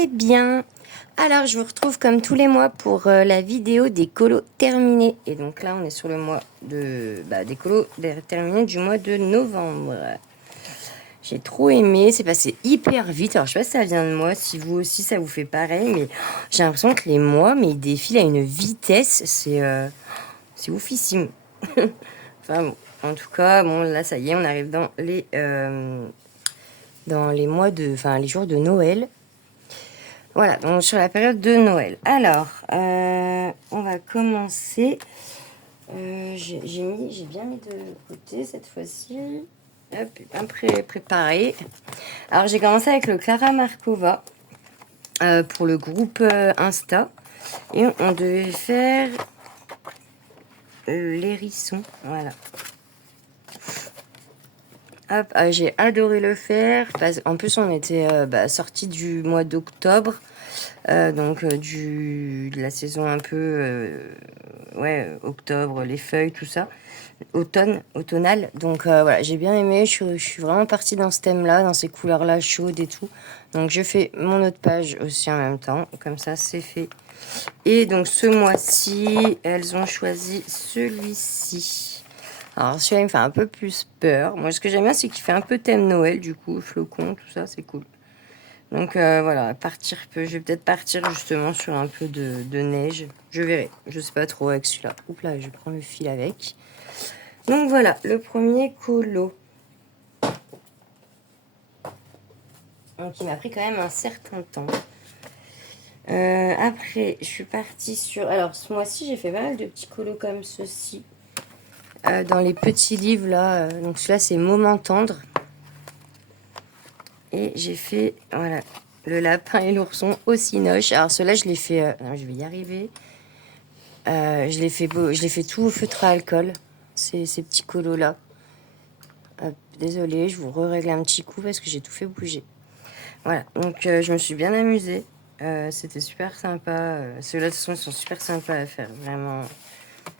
allez bien? Alors, je vous retrouve comme tous les mois pour la vidéo des colos terminés. Et donc là, on est sur le mois des colos terminés du mois de novembre. J'ai trop aimé, c'est passé hyper vite. Alors, je sais pas si ça vient de moi, si vous aussi ça vous fait pareil, mais j'ai l'impression que les mois, mais ils défilent à une vitesse, c'est oufissime. Enfin bon, en tout cas, bon là, ça y est, on arrive dans les mois les jours de Noël. Voilà, donc sur la période de Noël. Alors, on va commencer. J'ai bien mis de côté cette fois-ci. Hop, bien préparé. Alors, j'ai commencé avec le Clara Markova pour le groupe Insta. Et on devait faire l'hérisson. Voilà. Hop, j'ai adoré le faire. En plus, on était sorti du mois d'octobre. De la saison un peu octobre, les feuilles, tout ça, automnal. Donc voilà, j'ai bien aimé, je suis vraiment partie dans ce thème-là, dans ces couleurs-là chaudes et tout. Donc je fais mon autre page aussi en même temps, comme ça c'est fait. Et donc ce mois-ci, elles ont choisi celui-ci. Alors celui-là il me fait un peu plus peur. Moi ce que j'aime bien c'est qu'il fait un peu thème Noël, du coup, flocon, tout ça, c'est cool. Donc voilà, je vais peut-être partir justement sur un peu de neige. Je verrai, je sais pas trop avec celui-là. Oups là, je prends le fil avec. Donc voilà, le premier colo. Donc il m'a pris quand même un certain temps. Après, je suis partie sur... Alors ce mois-ci, j'ai fait pas mal de petits colos comme ceci. Dans les petits livres là. Donc celui-là, c'est Moment tendre. Et j'ai fait, voilà, le lapin et l'ourson au cinoche. Alors ceux-là, je l'ai fait... non, je vais y arriver. Je l'ai fait tout au feutre à alcool, ces petits colos là. Désolée, je vous règle un petit coup parce que j'ai tout fait bouger. Voilà, donc je me suis bien amusée. C'était super sympa. Ceux-là, de toute façon, ils sont super sympas à faire, vraiment.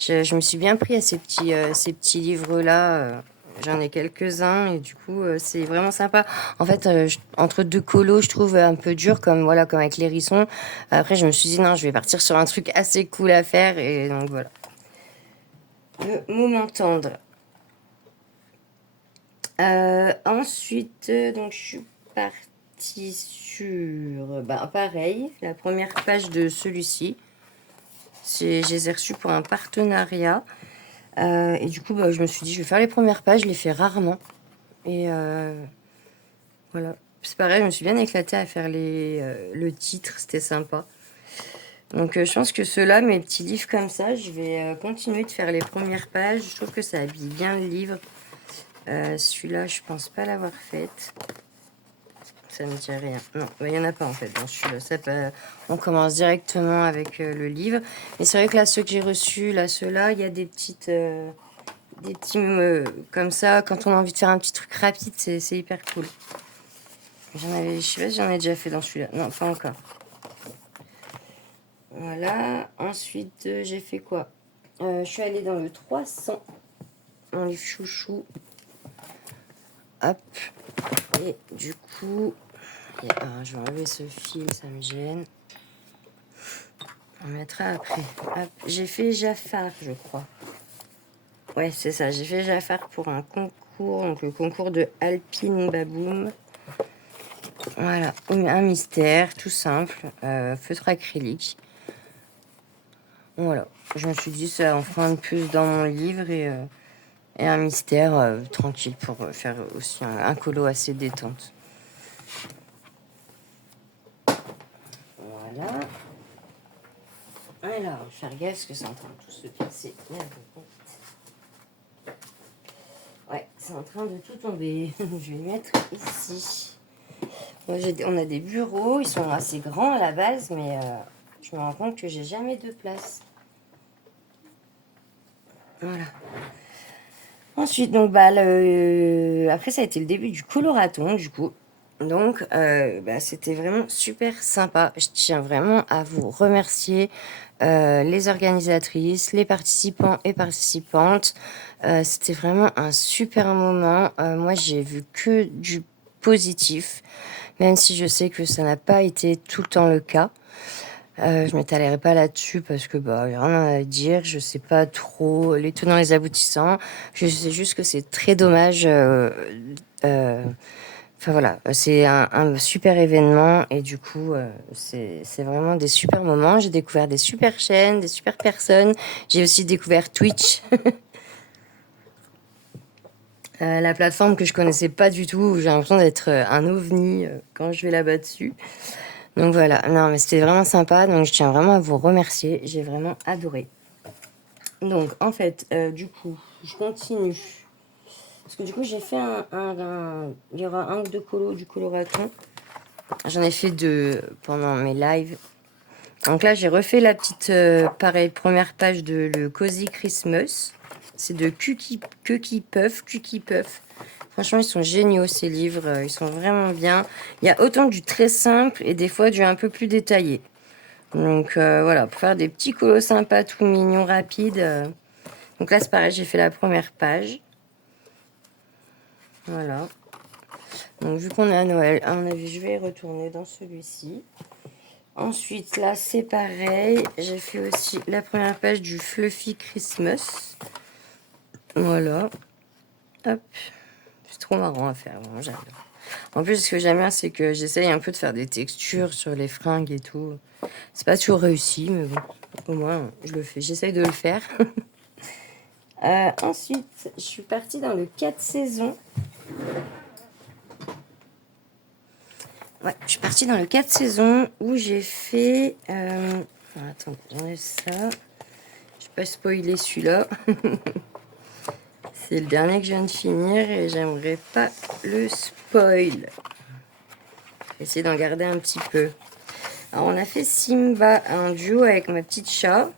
Je me suis bien pris à ces petits livres-là. J'en ai quelques-uns et du coup, c'est vraiment sympa. En fait, entre deux colos, je trouve un peu dur, comme avec l'hérisson. Après, je me suis dit, non, je vais partir sur un truc assez cool à faire. Et donc, voilà. Le moment tendre. Ensuite, donc, je suis partie sur... pareil, la première page de celui-ci. Je les ai reçus pour un partenariat. Et du coup, je me suis dit, je vais faire les premières pages, je les fais rarement. Et voilà. C'est pareil, je me suis bien éclatée à faire le titre, c'était sympa. Donc je pense que ceux-là, mes petits livres comme ça, je vais continuer de faire les premières pages. Je trouve que ça habille bien le livre. Celui-là, je pense pas l'avoir faite. Ça me dit rien. Non, il n'y en a pas en fait dans celui-là. On commence directement avec le livre. Mais c'est vrai que là, ceux que j'ai reçus, là, ceux-là, il y a des petits comme ça. Quand on a envie de faire un petit truc rapide, c'est hyper cool. Je sais pas si j'en ai déjà fait dans celui-là. Non, pas encore. Voilà. Ensuite, j'ai fait quoi? Je suis allée dans le 300. Mon livre chouchou. Hop. Et du coup... je vais enlever ce fil, ça me gêne. On mettra après. Hop. J'ai fait Jafar, je crois. Ouais, c'est ça. J'ai fait Jafar pour un concours. Donc le concours de Alpine Baboum. Voilà, un mystère, tout simple, feutre acrylique. Voilà, je me suis dit ça en fera un plus dans mon livre et un mystère tranquille pour faire aussi un colo assez détente. Voilà. Alors, je vais faire gaffe parce que c'est en train de tout se casser. Ouais, c'est en train de tout tomber. Je vais le mettre ici. On a des bureaux, ils sont assez grands à la base, mais je me rends compte que j'ai jamais de place. Voilà. Ensuite, donc, après, ça a été le début du coloraton, du coup. Donc, c'était vraiment super sympa. Je tiens vraiment à vous remercier, les organisatrices, les participants et participantes. C'était vraiment un super moment. Moi, j'ai vu que du positif. même si je sais que ça n'a pas été tout le temps le cas. Je m'étalerai pas là-dessus parce que bah j'ai rien à dire, je sais pas trop les tenants les aboutissants. Je sais juste que c'est très dommage. Enfin voilà, c'est un super événement et du coup c'est vraiment des super moments. J'ai découvert des super chaînes, des super personnes. J'ai aussi découvert Twitch, la plateforme que je connaissais pas du tout. Où j'ai l'impression d'être un ovni quand je vais là-bas dessus. Donc voilà, non mais c'était vraiment sympa, donc je tiens vraiment à vous remercier, j'ai vraiment adoré. Donc en fait, du coup, je continue. Parce que du coup, j'ai fait il y aura un ou deux colos du coloraton. J'en ai fait deux pendant mes lives. Donc là, j'ai refait la petite, pareil, première page de le Cozy Christmas. C'est de Kuki Puff. Franchement, ils sont géniaux ces livres, ils sont vraiment bien. Il y a autant du très simple et des fois du un peu plus détaillé. Donc voilà, pour faire des petits colos sympas, tout mignons, rapides. Donc là, c'est pareil, j'ai fait la première page. Voilà. Donc vu qu'on est à Noël, à mon avis, je vais retourner dans celui-ci. Ensuite, là, c'est pareil. J'ai fait aussi la première page du Fluffy Christmas. Voilà. Hop. C'est trop marrant à faire, vraiment, j'adore. En plus, ce que j'aime bien, c'est que j'essaye un peu de faire des textures sur les fringues et tout. C'est pas toujours réussi, mais bon, au moins, je le fais. J'essaye de le faire. Ensuite, je suis partie dans le 4 saisons. Ouais, je suis partie dans le 4 saisons où j'ai fait... attends, j'enlève ça. Je vais pas spoiler celui-là. C'est le dernier que je viens de finir et j'aimerais pas le spoil. Je vais essayer d'en garder un petit peu. Alors, on a fait Simba, un duo avec ma petite chat,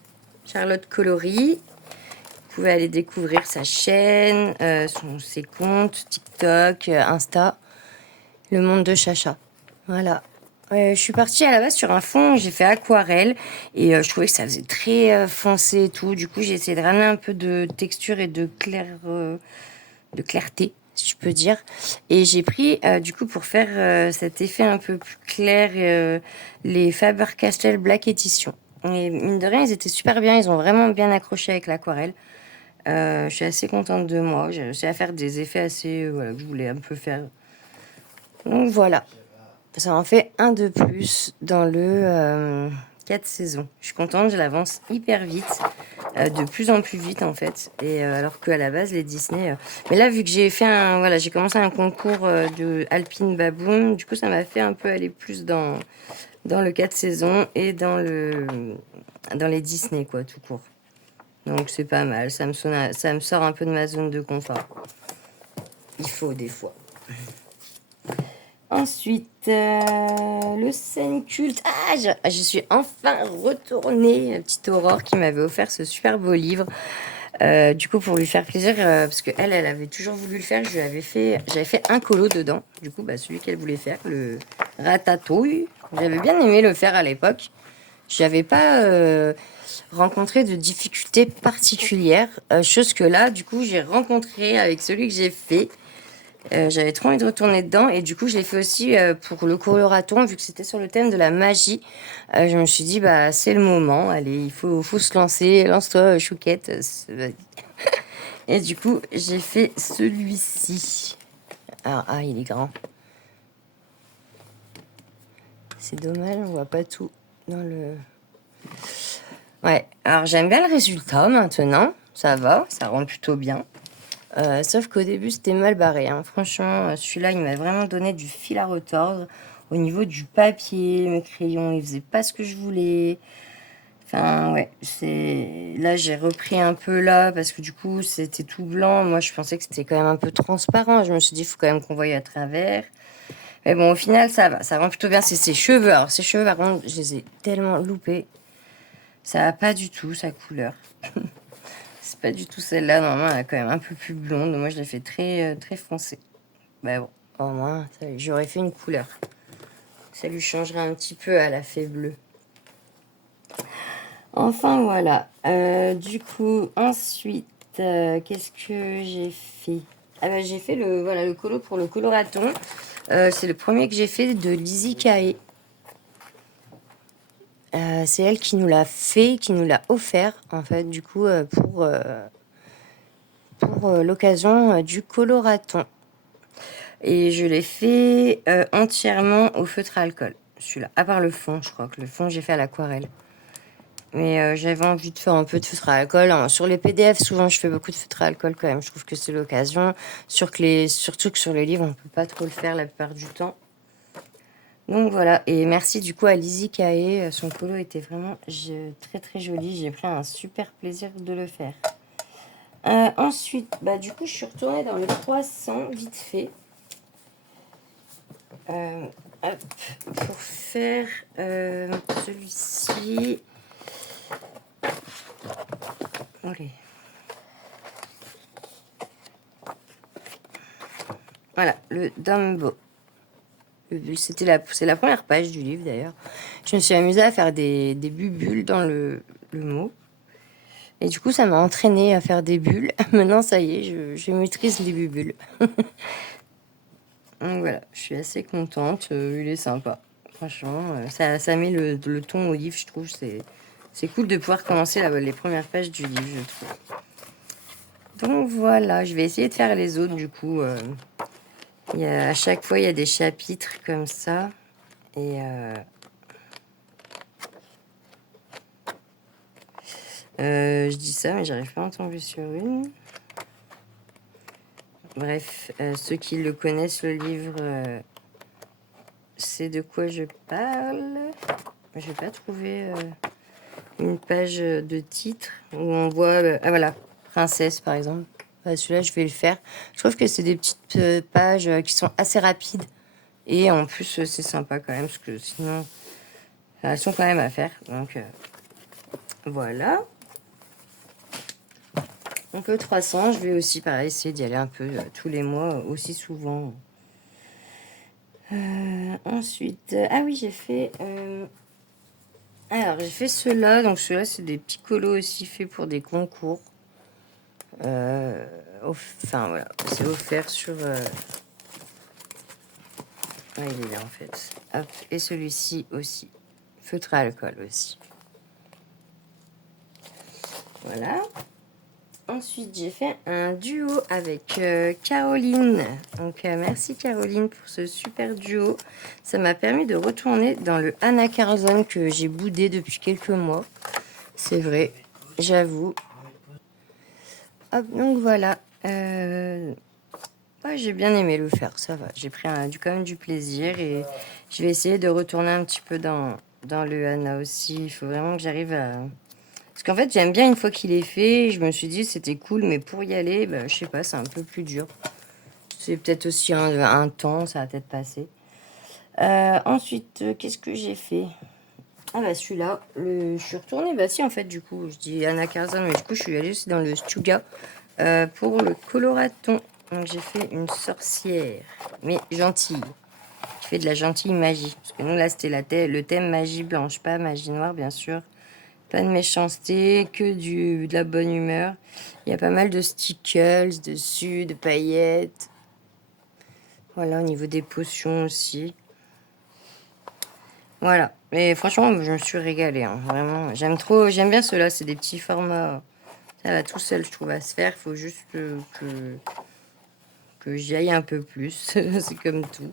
Charlotte Colory. Vous pouvez aller découvrir sa chaîne, ses comptes, TikTok, Insta, le monde de Chacha. Voilà. Je suis partie à la base sur un fond, j'ai fait aquarelle et je trouvais que ça faisait très foncé et tout. Du coup, j'ai essayé de ramener un peu de texture et de clarté, si je peux dire. Et j'ai pris, du coup, pour faire cet effet un peu plus clair, les Faber-Castell Black Edition. Et mine de rien, ils étaient super bien, ils ont vraiment bien accroché avec l'aquarelle. Je suis assez contente de moi. J'ai réussi à faire des effets assez, voilà, que je voulais un peu faire. Donc voilà. Ça en fait un de plus dans le 4 saisons. Je suis contente, je l'avance hyper vite. De plus en plus vite en fait. Et alors qu'à la base, les Disney. Mais là, vu que j'ai fait voilà, j'ai commencé un concours de Alpine Baboon, du coup, ça m'a fait un peu aller plus dans le 4 saisons et dans les Disney, quoi, tout court. Donc c'est pas mal, ça me sort un peu de ma zone de confort. Il faut des fois. Ensuite, le scène culte. Ah, je suis enfin retournée. La petite Aurore qui m'avait offert ce super beau livre. Du coup, pour lui faire plaisir, parce qu'elle avait toujours voulu le faire, j'avais fait un colo dedans. Du coup, bah, celui qu'elle voulait faire, le ratatouille. J'avais bien aimé le faire à l'époque. J'avais pas rencontré de difficultés particulières. Chose que là, du coup, j'ai rencontré avec celui que j'ai fait. J'avais trop envie de retourner dedans et du coup je l'ai fait aussi pour le coloraton vu que c'était sur le thème de la magie. Je me suis dit bah c'est le moment, allez il faut se lancer, lance-toi chouquette. Et du coup j'ai fait celui-ci. Alors il est grand. C'est dommage on voit pas tout dans le. Ouais alors j'aime bien le résultat maintenant, ça va, ça rend plutôt bien. Sauf qu'au début, c'était mal barré. Hein. Franchement, celui-là, il m'a vraiment donné du fil à retordre. Au niveau du papier, mes crayons, ils faisaient pas ce que je voulais. Enfin, ouais, là, j'ai repris un peu là, parce que du coup, c'était tout blanc. Moi, je pensais que c'était quand même un peu transparent. Je me suis dit, il faut quand même qu'on voie à travers. Mais bon, au final, ça va. Ça rend plutôt bien. C'est ses cheveux. Alors, ses cheveux, par contre, je les ai tellement loupés. Ça va pas du tout, sa couleur. C'est pas du tout celle-là. Normalement, elle est quand même un peu plus blonde. Moi, je l'ai fait très foncé. Bah bon, au moins, j'aurais fait une couleur. Ça lui changerait un petit peu à la fée bleue. Enfin, voilà. Du coup, ensuite, qu'est-ce que j'ai fait? Ah bah, j'ai fait voilà, le colo pour le coloraton. C'est le premier que j'ai fait de Lizzie Kae. C'est elle qui nous l'a fait, qui nous l'a offert, en fait, du coup, pour l'occasion du coloraton. Et je l'ai fait entièrement au feutre à alcool, celui-là. À part le fond, je crois que le fond, j'ai fait à l'aquarelle. Mais j'avais envie de faire un peu de feutre à alcool. Sur les PDF, souvent, je fais beaucoup de feutre à alcool quand même. Je trouve que c'est l'occasion. Surtout que sur les livres, on peut pas trop le faire la plupart du temps. Donc voilà. Et merci du coup à Lizzie Kae. Son colo était vraiment très très joli. J'ai pris un super plaisir de le faire. Ensuite, bah, du coup, je suis retournée dans le 300 vite fait. Hop, pour faire celui-ci. Allez. Voilà, le Dumbo. C'est la première page du livre d'ailleurs. Je me suis amusée à faire des bulles dans le mot. Et du coup, ça m'a entraînée à faire des bulles. Maintenant, ça y est, je maîtrise les bulles. Donc voilà, je suis assez contente. Il est sympa. Franchement, ça met le ton au livre, je trouve. C'est cool de pouvoir commencer les premières pages du livre, je trouve. Donc voilà, je vais essayer de faire les autres du coup. À chaque fois, il y a des chapitres comme ça. Et je dis ça, mais j'arrive pas à en tomber sur une. Bref, ceux qui le connaissent, le livre, c'est de quoi je parle. Je vais pas trouver une page de titre où on voit... ah voilà, Princesse par exemple. Celui-là, je vais le faire. Je trouve que c'est des petites pages qui sont assez rapides. Et en plus, c'est sympa quand même, parce que sinon, elles sont quand même à faire. Donc, voilà. Donc, le 300, je vais aussi, pareil, essayer d'y aller un peu tous les mois, aussi souvent. Ensuite, ah oui, j'ai fait... alors, j'ai fait ceux-là. Donc, ceux-là, c'est des petits colos aussi faits pour des concours. Enfin, voilà. C'est offert sur... il est là, en fait. Hop. Et celui-ci aussi. Feutre à alcool aussi. Voilà. Ensuite, j'ai fait un duo avec Caroline. Donc, merci Caroline pour ce super duo. Ça m'a permis de retourner dans le Anna Carzon que j'ai boudé depuis quelques mois. C'est vrai, j'avoue. Hop, donc voilà. Ouais, j'ai bien aimé le faire, ça va. J'ai pris quand même du plaisir et je vais essayer de retourner un petit peu dans le Anna aussi. Il faut vraiment que j'arrive à... Parce qu'en fait, j'aime bien une fois qu'il est fait. Je me suis dit, c'était cool, mais pour y aller, bah, je sais pas, c'est un peu plus dur. C'est peut-être aussi un temps, ça va peut-être passer. Ensuite, qu'est-ce que j'ai fait? Ah bah celui-là, je suis retournée, bah si en fait du coup, je dis Anna Carzon, mais du coup je suis allée aussi dans le Stuga pour le coloraton. Donc j'ai fait une sorcière, mais gentille, qui fait de la gentille magie. Parce que nous là c'était le thème magie blanche, pas magie noire bien sûr. Pas de méchanceté, que de la bonne humeur. Il y a pas mal de stickers dessus, de paillettes. Voilà, au niveau des potions aussi. Voilà. Et franchement, je me suis régalée. Hein. Vraiment, j'aime bien ceux-là. C'est des petits formats. Ça va tout seul, je trouve, à se faire. Il faut juste que j'y aille un peu plus. C'est comme tout.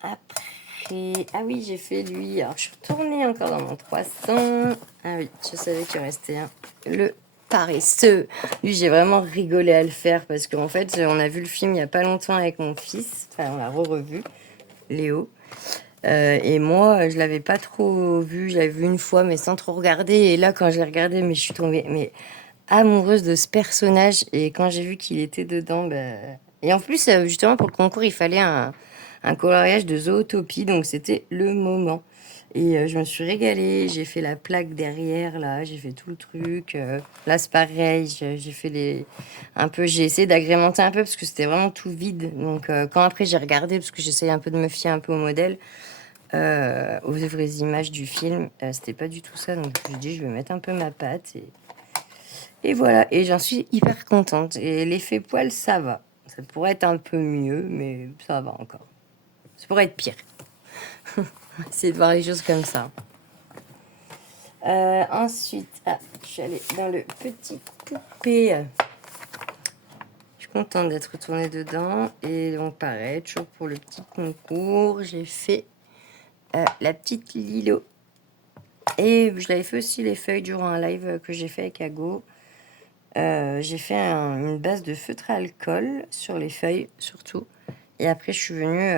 Après, ah oui, j'ai fait lui. Alors, je suis retournée encore dans mon 300. Ah oui, je savais qu'il restait un. Le paresseux. Lui, j'ai vraiment rigolé à le faire parce qu'en fait, on a vu le film il n'y a pas longtemps avec mon fils. Enfin, on l'a revu, Léo. Et moi, je l'avais pas trop vu. J'avais vu une fois, mais sans trop regarder. Et là, quand je l'ai regardé, mais je suis tombée amoureuse de ce personnage. Et quand j'ai vu qu'il était dedans, et en plus, justement, pour le concours, il fallait un coloriage de Zootopie. Donc, c'était le moment. Et je me suis régalée. J'ai fait la plaque derrière, là. J'ai fait tout le truc. Là, c'est pareil. J'ai fait j'ai essayé d'agrémenter un peu parce que c'était vraiment tout vide. Donc, quand après, j'ai regardé, parce que j'essayais un peu de me fier un peu au modèle, aux vraies images du film, c'était pas du tout ça. Donc, je me suis dit, je vais mettre un peu ma patte. Et voilà, et j'en suis hyper contente. Et l'effet poil, ça va. Ça pourrait être un peu mieux, mais ça va encore. Ça pourrait être pire. On va essayer de voir les choses comme ça. Ensuite, je suis allée dans le petit poupée. Je suis contente d'être retournée dedans. Et donc, pareil, toujours pour le petit concours, j'ai fait la petite Lilo. Et je l'avais fait aussi les feuilles durant un live que j'ai fait avec Ago. J'ai fait une base de feutre à alcool sur les feuilles, surtout. Et après, je suis venue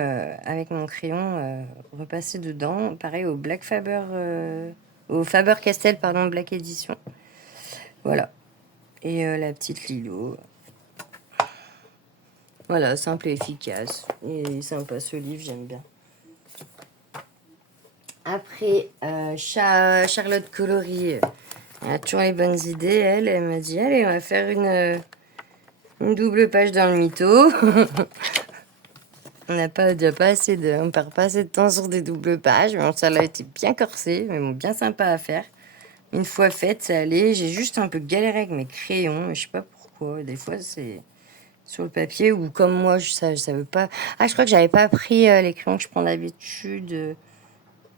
avec mon crayon repasser dedans. Pareil au Black Faber, au Faber-Castell, pardon, Black Edition. Voilà. Et la petite Lilo. Voilà, simple et efficace. Et sympa ce livre, j'aime bien. Après, Charlotte Coloris, elle a toujours les bonnes idées. Elle m'a dit, allez, on va faire une double page dans le mytho. On perd pas assez de temps sur des doubles pages. Bon, ça a été bien corsé, mais bon, bien sympa à faire. Une fois faite, ça allait. J'ai juste un peu galéré avec mes crayons. Je sais pas pourquoi. Des fois, c'est sur le papier ou comme moi, ça veut pas. Ah, je crois que j'avais pas pris les crayons que je prends d'habitude.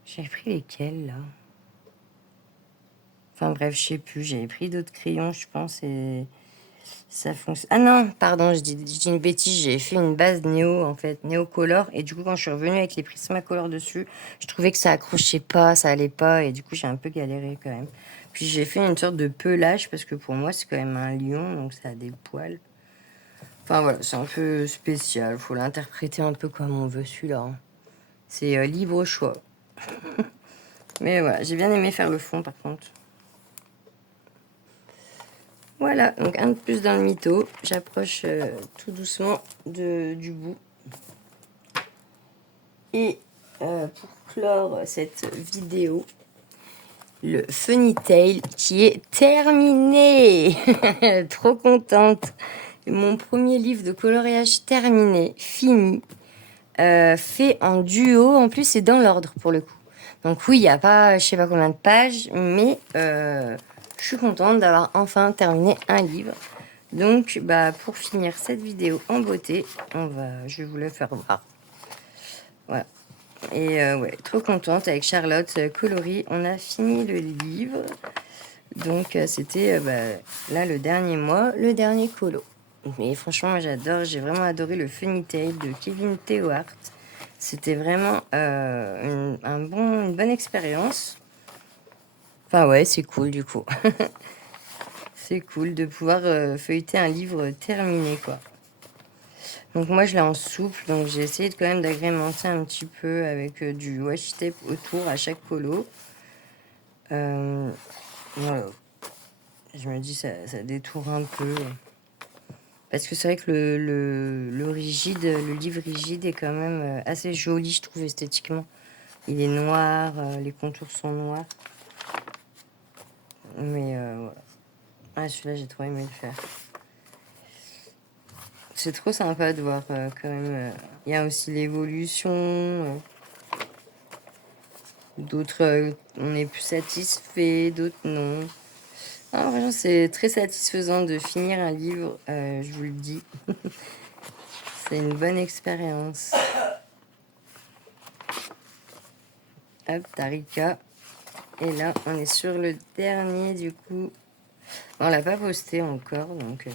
J'avais pris lesquels, là? Enfin bref, je sais plus. J'avais pris d'autres crayons, je pense, et ça fonctionne. Ah non, pardon, je dis une bêtise. J'ai fait une base néo, en fait, néocolor. Et du coup, quand je suis revenue avec les Prismacolor dessus, je trouvais que ça accrochait pas, ça allait pas. Et du coup, j'ai un peu galéré quand même. Puis j'ai fait une sorte de pelage parce que pour moi, c'est quand même un lion, donc ça a des poils. Enfin voilà, c'est un peu spécial. Faut l'interpréter un peu comme on veut celui-là, hein. C'est libre choix. Mais voilà, j'ai bien aimé faire le fond par contre. Voilà, donc un de plus dans le mytho. J'approche tout doucement du bout. Et pour clore cette vidéo, le Funny Tail qui est terminé. Trop contente. Mon premier livre de coloriage terminé, fini. Fait en duo. En plus, c'est dans l'ordre pour le coup. Donc oui, il n'y a pas, je sais pas combien de pages, mais je suis contente d'avoir enfin terminé un livre. Donc, pour finir cette vidéo en beauté, je vais vous le faire voir. Voilà. Et ouais, trop contente avec Charlotte Coloris. On a fini le livre. Donc, c'était là le dernier mois, le dernier colo. Mais franchement, moi, j'adore. J'ai vraiment adoré le Funny Tale de Kevin Théohart. C'était vraiment une bonne expérience. Enfin ouais, c'est cool du coup. C'est cool de pouvoir feuilleter un livre terminé, quoi. Donc moi, je l'ai en souple, donc j'ai essayé quand même d'agrémenter un petit peu avec du washi tape autour à chaque colo. Voilà. Je me dis, ça détourne un peu. Parce que c'est vrai que le livre rigide est quand même assez joli, je trouve, esthétiquement. Il est noir, les contours sont noirs. Mais voilà. Ah, celui-là, j'ai trop aimé le faire. C'est trop sympa de voir quand même. Il y a aussi l'évolution. D'autres, on est plus satisfait, d'autres non. Ah, vraiment, c'est très satisfaisant de finir un livre, je vous le dis. C'est une bonne expérience. Hop, Tarika. Et là, on est sur le dernier, du coup. On l'a pas posté encore, donc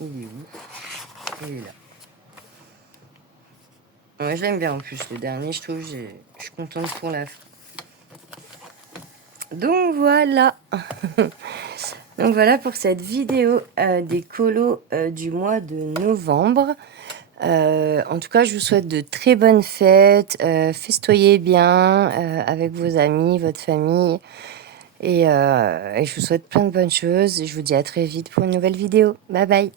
il est où? Il est là. Ouais, je l'aime bien en plus, le dernier, je trouve. Je suis contente pour la fin. Donc voilà. Donc voilà pour cette vidéo des colos du mois de novembre. En tout cas, je vous souhaite de très bonnes fêtes. Festoyez bien avec vos amis, votre famille. Et je vous souhaite plein de bonnes choses. Et je vous dis à très vite pour une nouvelle vidéo. Bye bye.